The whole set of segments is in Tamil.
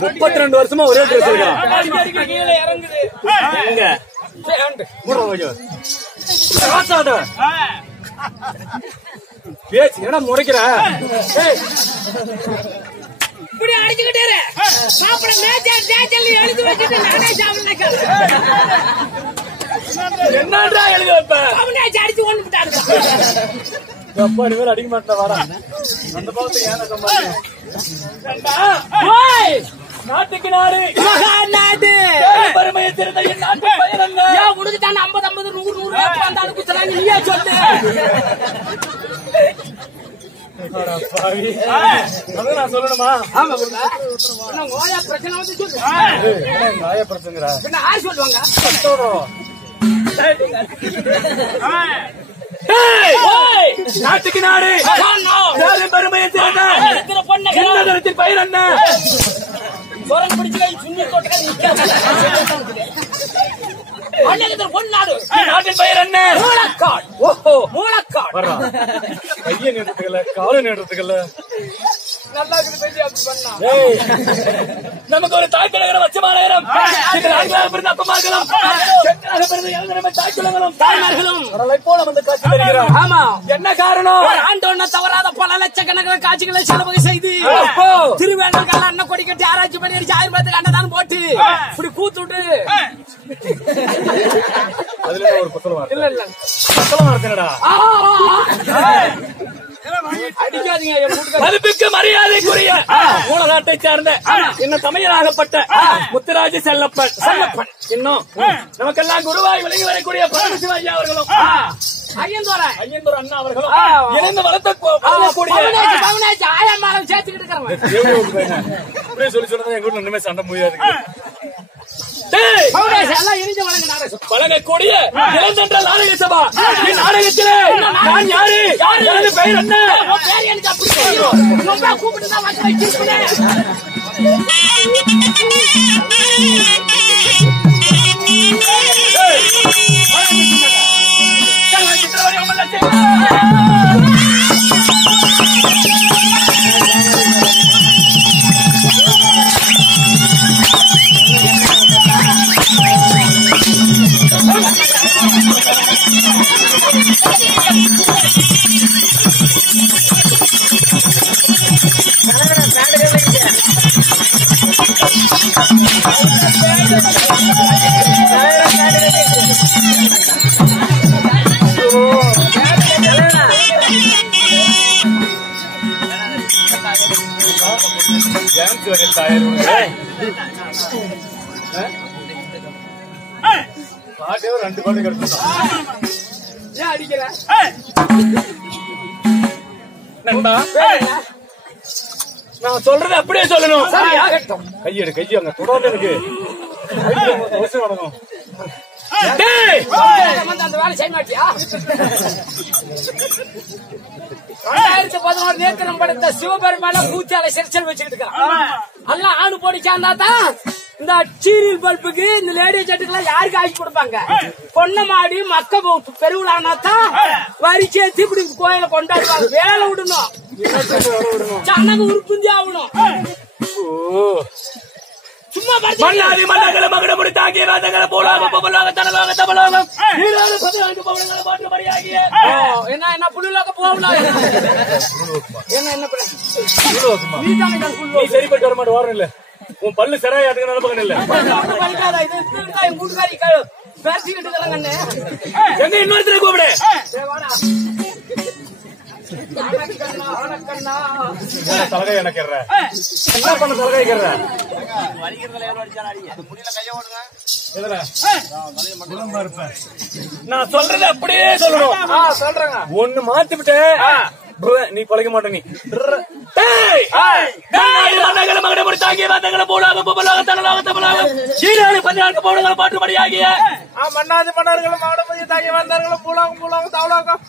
32 வருஷமா ஒரே ட்ரெஸ் பேச்சு என்ன முறைக்கிற இப்படி அடிச்சுக்கிட்டே மாப்பிள மேஜல் எழுதி வச்சுட்டு நானே சாப்பிட என்னடா எழுதி வைப்ப அடிச்சு கொண்டு விட்டாரு. அப்பா இனிமேல் அடிக்க மாட்டேன் வரா அந்த பாவத்துக்கு ஏன் நாட்டுக்கு நாடு நாடு பெருமையை தெரிந்த என் நாட்டு பையன் என்ன உனக்கு தான் 50 50 100 வந்தாலும் குத்தரா நீயே சொல்லு. நான் சொல்லணுமா? ஓயா பிரச்சனை வந்து சொல்லு. நாய பிரச்சனைடா என்ன ஆறு சொல்லுவாங்க நாட்டுக்கு நாடு பெருமையை தெரிந்த என் பயிர் என்ன மண்ணகத்தில் பொன்னாடு. நாட்டின் பெயர் என்ன? மூலக்காடு. ஓஹோ, மூலக்காடு. கையை நேரத்துக்கல்ல, காலை நேரத்துக்கல்ல. நல்லா இருக்குது பேசி அப்படி பண்ணா. நமக்கு ஒரு தாய் கழகம் வச்சமானகரம். பிறந்த அப்பமார்களும் தாய்மார்களும் போல வந்து காட்சி தருகிறார். ஆமா, என்ன காரணம்? ஆண்டோன்னு தவறாத பல லட்சக்கணக்கான காட்சிகளை செலவு செய்து திருவேண்டர்கள் அண்ணன் கொடி கட்டி ஆராய்ச்சி பண்ணி அடிச்சு 1000 அன்னதான் போட்டு இப்படி கூத்துட்டு அதுல ஒரு புத்தகம் இல்ல இல்ல புத்தகம் இருக்குடா. அடிக்காதீங்க. மதிப்புக்கு மரியாதைக்குரிய மூலநாட்டை சேர்ந்த இன்னும் தமிழராகப்பட்ட முத்துராஜ செல்லப்பன் இன்னும் நமக்கெல்லாம் குருவாய் விளங்கி வரக்கூடிய பரமசிவாஜி அவர்களும் ஐயந்தோர் அண்ணா அவர்களும் இணைந்து வளர்த்தக்கூடிய ஆயம்மாவை சேர்த்துக்கிட்டு இருக்கிறாங்க. இப்படியே சொல்லி சொன்னதான் எங்க வீட்டுல ஒண்ணுமே சண்டை முடியாது. வழங்கக்கூடிய இளந்தன்ற நாடக சபா நாடகத்திலே நான் யாரு? எனது பெயர் என்ன? எனக்கு அப்படி தெரியும். கூப்பிட்டு தான் வந்து வச்சிருக்கேன். பாட்டே 2 பாட்டு கிடைச்சிட்டான். ஏன் அடிக்கிற நண்பா? நான் சொல்றது அப்படியே சொல்லணும். கையெடு கையை அங்க தொடர்ந்து எனக்கு நடக்கும். அந்த வேலை செய்ய மாட்டியா? 2011 நேத்திரம் படுத்த சிவபெருமான பூச்சாலை சிறைச்சல் வச்சுக்கிட்டு இருக்கான். எல்லாம் ஆணு போடி சேர்ந்தாதான் இந்த சீரியல் பல்புக்கு இந்த லேடி சட்டுக்கெல்லாம் யாருக்கு ஆக்கி கொடுப்பாங்க? பொண்ணு மாடி மக்க பெருவிழானாத்தான் வரி சேர்த்து இப்படி கோயில கொண்டாடுவாங்க. வேலை விடணும், சனங்க உருப்புந்தி ஆகணும். சும்மா மன்னாதி மன்னர்களை மகட முடி தாங்கிய வேதங்களை போலாக பொருளாக தனலாக தமிழாக என்ன என்ன புள்ளிலாக போகலாம். என்ன என்ன நீ சரிப்பட்டு வர மாட்டே. வாரம் இல்ல உன் பல்லு சிறையாட்டுக்கு நடப்பகன் இல்ல. என் கூட்டுக்காரி பேசிக்கிட்டு கண்ணு எங்க இன்னொருத்தரை கூப்பிடு. தலகை எனக்கு என்ன பண்ண தலகை நான் சொல்றது அப்படியே சொல்லணும். சொல்றேங்க. ஒண்ணு மாத்தி விட்டு நீ பழக மாட்ட. நீ மகட முடி தாங்கிய வேதங்களை போலாக பொருளாக தனலாக தமிழாக சீராடு 14 பவுடங்கள் மாற்றுபடியாகிய மன்னாதி மன்னர்களும் மாடமதி தாங்கிய வந்தார்களும் பூலாகும் பூலாகும் தாவலாகும்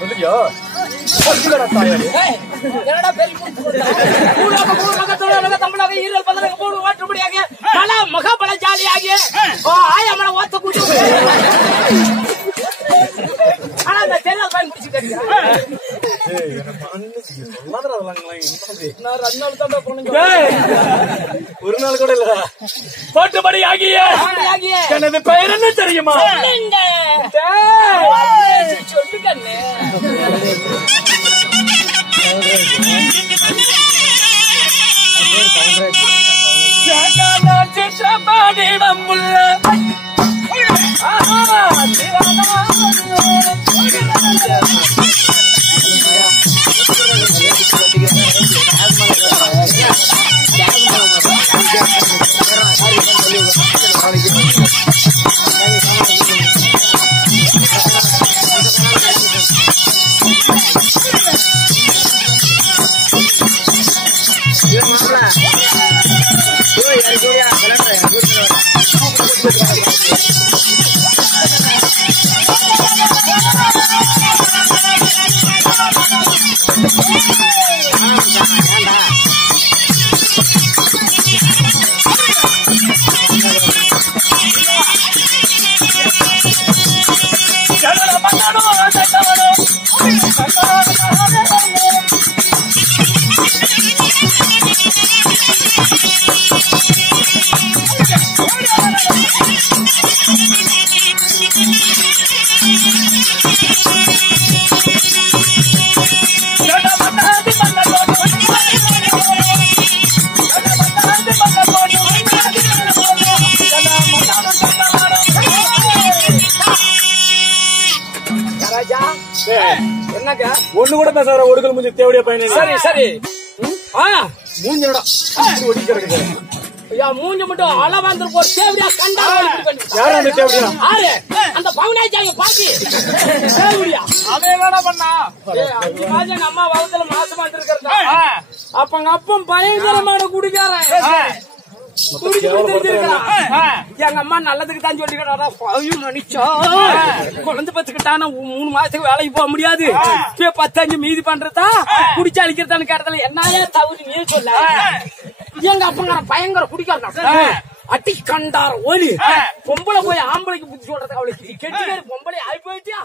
சொல்லியோ என்னடா தமிழாக ஈரல் 15 போடு மாற்றுபடியாக பல மகாபல ஜாலியாகிய ஆயமன ஓத்த கூட்டு ஆனா அந்த தெரியல் பயன் பிடிச்சிட்டு ஒரு நாள் கூட இல்ல போட்டுபடி ஆகிய எனது பெயர் என்ன தெரியுமா? சொல்லுங்கண்ணே. சிற்றப்பாடி வம்புள்ள என்னங்க ஒண்ணு கூட பேசாத ஒடுக்கல் மூஞ்சி தேவடியா பையன். சரி சரி மூஞ்சிடா ஒடிக்கிறது. மூஞ்ச மட்டும் அளவாந்திருக்கு ஒரு தேவடியா கண்டா யாரு அந்த தேவடியா? ஆறு அந்த பவுனாச்சாரிய பாட்டி தேவடியா அவன் என்னடா பண்ணா? எங்க அம்மா வகுத்துல மாசமா இருக்கிறதா அப்பங்க அப்பம் பயங்கரமான குடிக்காரன் எங்க அம்மா நல்லதுக்கு தான் சொல்லிக்கிட்டா நினைச்சா குழந்தை பத்துக்கிட்டான 3 மாசத்துக்கு வேலைக்கு போக முடியாது 10 மீதி பண்றதா குடிச்சு அழிக்கிறதான்னு கேட்டதுல என்னையே தவறு நீ சொல்ல எங்க அப்பங்கார பயங்கர குடிக்காரன் அட்டி கண்டார ஒலி பொம்பளை போய் ஆம்பளைக்கு புத்தி சொல்றது அவளுக்கு கெட்டி பொம்பளை ஆகி போயிட்டியா